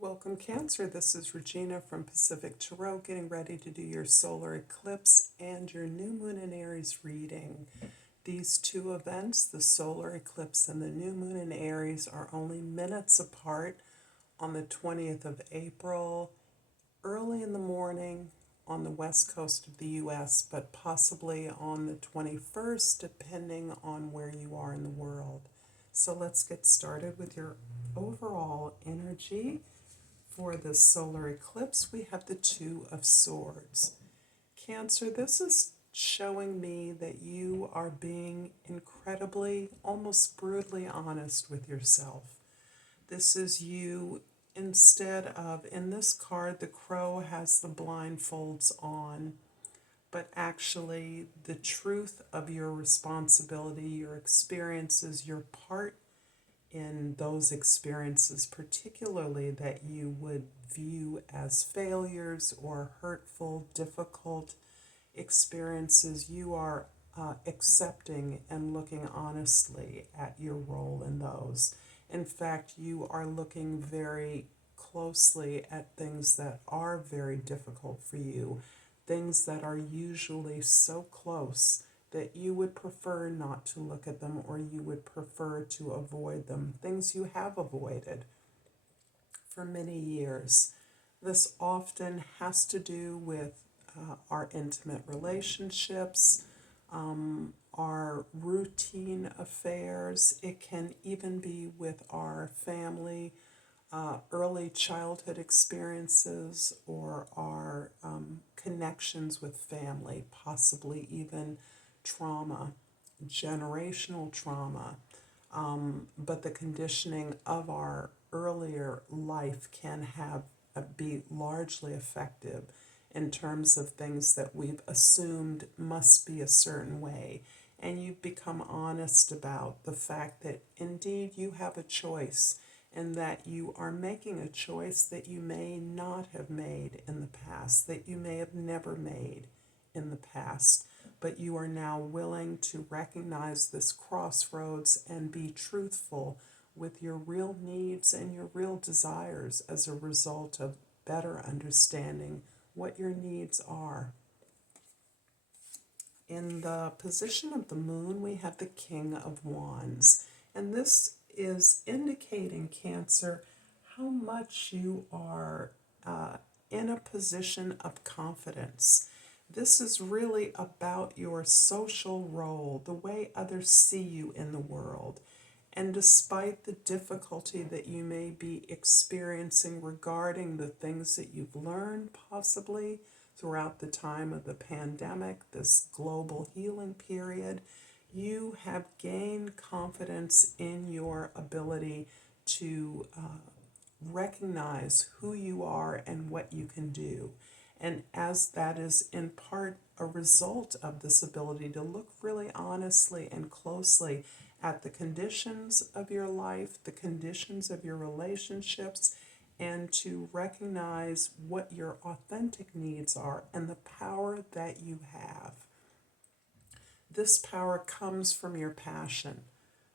Welcome, Cancer. This is Regina from Pacific Tarot, getting ready to do your solar eclipse and your new moon in Aries reading. These two events, the solar eclipse and the new moon in Aries, are only minutes apart on the 20th of April, early in the morning on the west coast of the U.S., but possibly on the 21st, depending on where you are in the world. So let's get started with your overall energy. For the solar eclipse, we have the Two of Swords. Cancer, this is showing me that you are being incredibly, almost brutally honest with yourself. This is you, instead of, in this card, the crow has the blindfolds on, but actually the truth of your responsibility, your experiences, your part in those experiences, particularly that you would view as failures or hurtful, difficult experiences, you are accepting and looking honestly at your role in those. In fact, you are looking very closely at things that are very difficult for you, things that are usually so close that you would prefer not to look at them or you would prefer to avoid them, things you have avoided for many years. This often has to do with our intimate relationships, our routine affairs. It can even be with our family, early childhood experiences, or our connections with family, possibly even trauma, generational trauma. But the conditioning of our earlier life can be largely effective in terms of things that we've assumed must be a certain way. And you've become honest about the fact that indeed you have a choice and that you are making a choice that you may not have made in the past, that you may have never made in the past. But you are now willing to recognize this crossroads and be truthful with your real needs and your real desires as a result of better understanding what your needs are. In the position of the moon, we have the King of Wands. And this is indicating, Cancer, how much you are in a position of confidence. This is really about your social role, the way others see you in the world. And despite the difficulty that you may be experiencing regarding the things that you've learned possibly throughout the time of the pandemic, this global healing period, you have gained confidence in your ability to recognize who you are and what you can do. And as that is in part a result of this ability to look really honestly and closely at the conditions of your life, the conditions of your relationships, and to recognize what your authentic needs are and the power that you have. This power comes from your passion.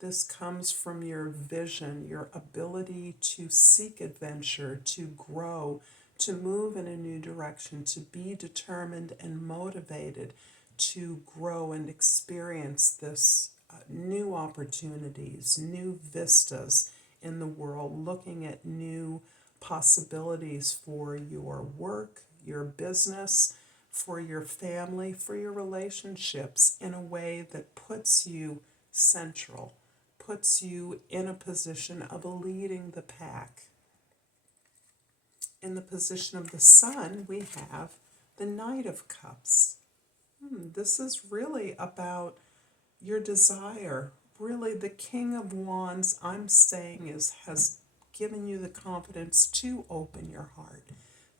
This comes from your vision, your ability to seek adventure, to grow, to move in a new direction, to be determined and motivated to grow and experience this new opportunities, new vistas in the world, looking at new possibilities for your work, your business, for your family, for your relationships in a way that puts you central, puts you in a position of leading the pack. In the position of the sun, we have the Knight of Cups. This is really about your desire. Really, the King of Wands, I'm saying, has given you the confidence to open your heart,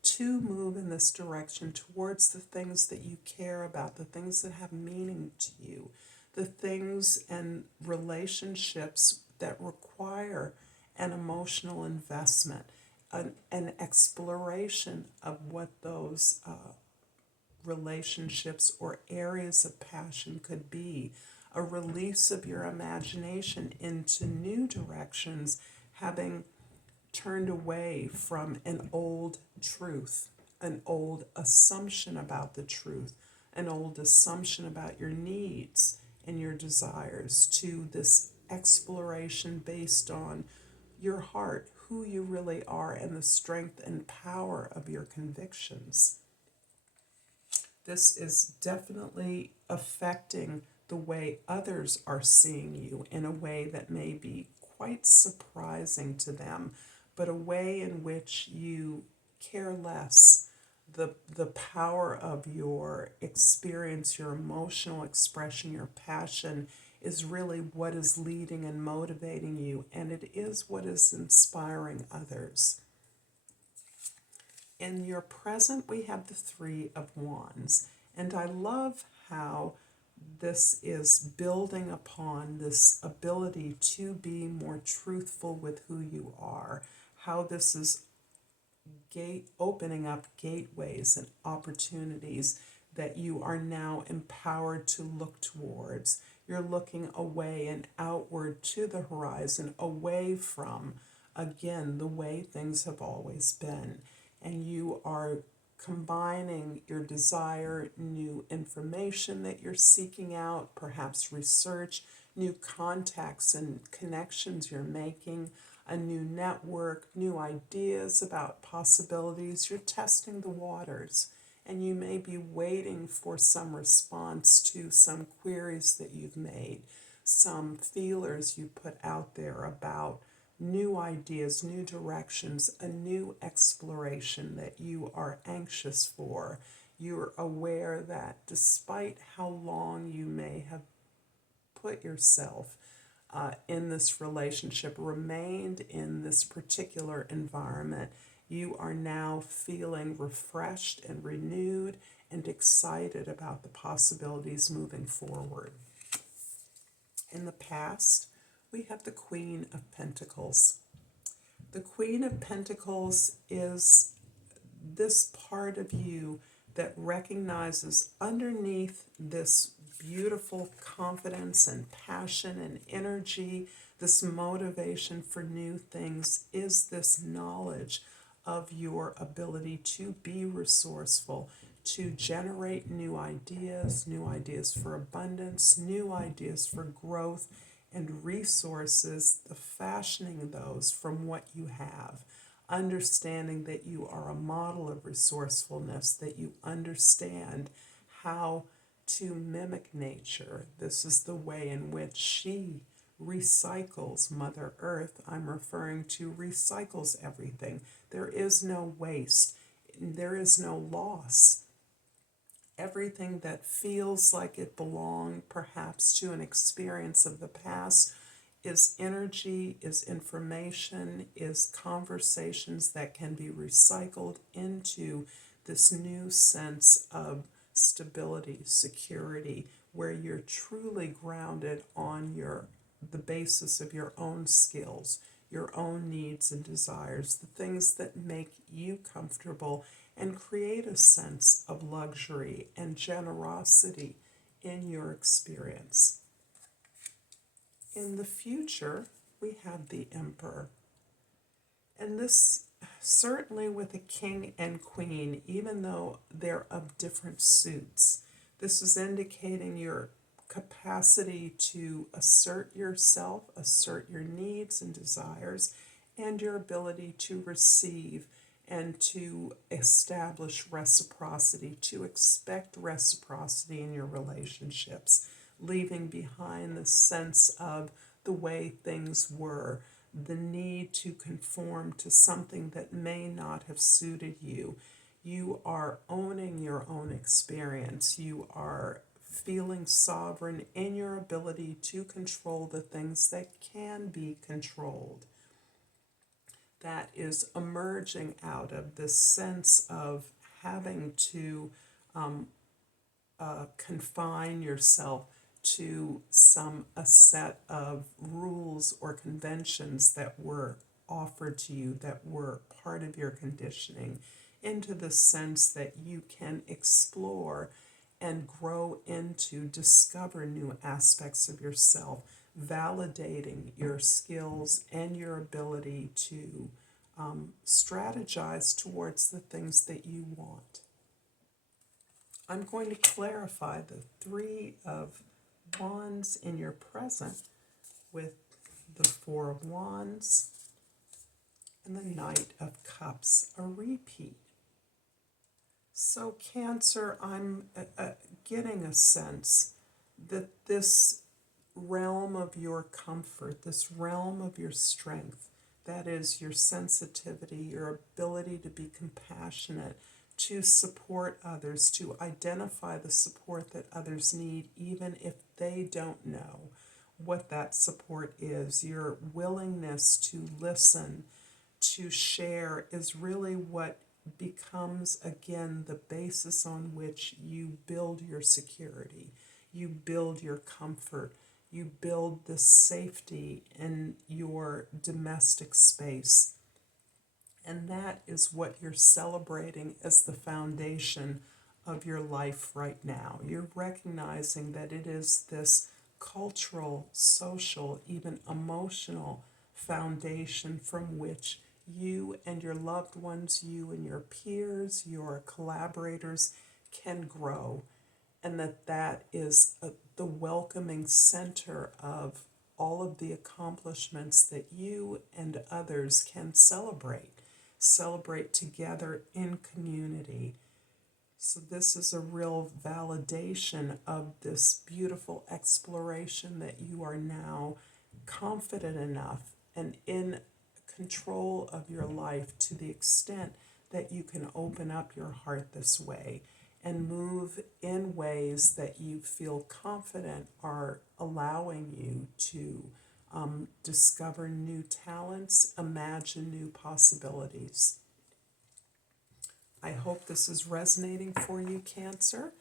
to move in this direction towards the things that you care about, the things that have meaning to you, the things and relationships that require an emotional investment, an exploration of what those relationships or areas of passion could be, a release of your imagination into new directions, having turned away from an old truth, an old assumption about the truth, an old assumption about your needs and your desires, to this exploration based on your heart, who you really are, and the strength and power of your convictions. This is definitely affecting the way others are seeing you in a way that may be quite surprising to them, but a way in which you care less. The power of your experience, your emotional expression, your passion is really what is leading and motivating you, and it is what is inspiring others. In your present, we have the Three of Wands, and I love how this is building upon this ability to be more truthful with who you are, how this is opening up gateways and opportunities that you are now empowered to look towards. You're looking away and outward to the horizon, away from, again, the way things have always been. And you are combining your desire, new information that you're seeking out, perhaps research, new contacts and connections you're making, a new network, new ideas about possibilities. You're testing the waters, and you may be waiting for some response to some queries that you've made, some feelers you put out there about new ideas, new directions, a new exploration that you are anxious for. You're aware that despite how long you may have put yourself in this relationship, remained in this particular environment, you are now feeling refreshed and renewed and excited about the possibilities moving forward. In the past, we have the Queen of Pentacles. The Queen of Pentacles is this part of you that recognizes underneath this beautiful confidence and passion and energy, this motivation for new things, is this knowledge of your ability to be resourceful, to generate new ideas for abundance, new ideas for growth, and resources, the fashioning those from what you have. Understanding that you are a model of resourcefulness, that you understand how to mimic nature. This is the way in which she recycles. Mother Earth, I'm referring to, recycles everything. There is no waste. There is no loss. Everything that feels like it belonged perhaps to an experience of the past is energy, is information, is conversations that can be recycled into this new sense of stability, security, where you're truly grounded on the basis of your own skills, your own needs and desires, the things that make you comfortable and create a sense of luxury and generosity in your experience. In the future, we have the Emperor. And this, certainly with a king and queen, even though they're of different suits, this is indicating your capacity to assert yourself, assert your needs and desires, and your ability to receive and to establish reciprocity, to expect reciprocity in your relationships, leaving behind the sense of the way things were, the need to conform to something that may not have suited you. You are owning your own experience. You are feeling sovereign in your ability to control the things that can be controlled. That is emerging out of this sense of having to confine yourself to a set of rules or conventions that were offered to you, that were part of your conditioning, into the sense that you can explore and grow into, discover new aspects of yourself, validating your skills and your ability to strategize towards the things that you want. I'm going to clarify the Three of Wands in your present with the Four of Wands and the Knight of Cups, a repeat. So Cancer, I'm getting a sense that this realm of your comfort, this realm of your strength, that is your sensitivity, your ability to be compassionate, to support others, to identify the support that others need, even if they don't know what that support is. Your willingness to listen, to share, is really what becomes, again, the basis on which you build your security, you build your comfort, you build the safety in your domestic space. And that is what you're celebrating as the foundation of your life right now. You're recognizing that it is this cultural, social, even emotional foundation from which you and your loved ones, you and your peers, your collaborators can grow, and that is the welcoming center of all of the accomplishments that you and others can celebrate together in community. So this is a real validation of this beautiful exploration that you are now confident enough and in control of your life to the extent that you can open up your heart this way and move in ways that you feel confident are allowing you to discover new talents, imagine new possibilities. I hope this is resonating for you, Cancer.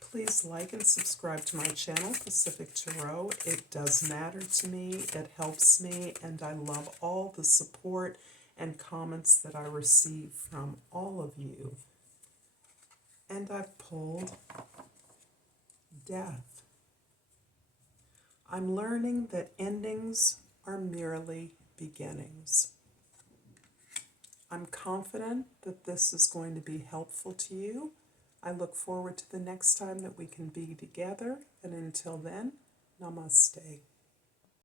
Please like and subscribe to my channel, Pacific Tarot. It does matter to me, it helps me, and I love all the support and comments that I receive from all of you. And I've pulled Death. I'm learning that endings are merely beginnings. I'm confident that this is going to be helpful to you. I look forward to the next time that we can be together, and until then, Namaste.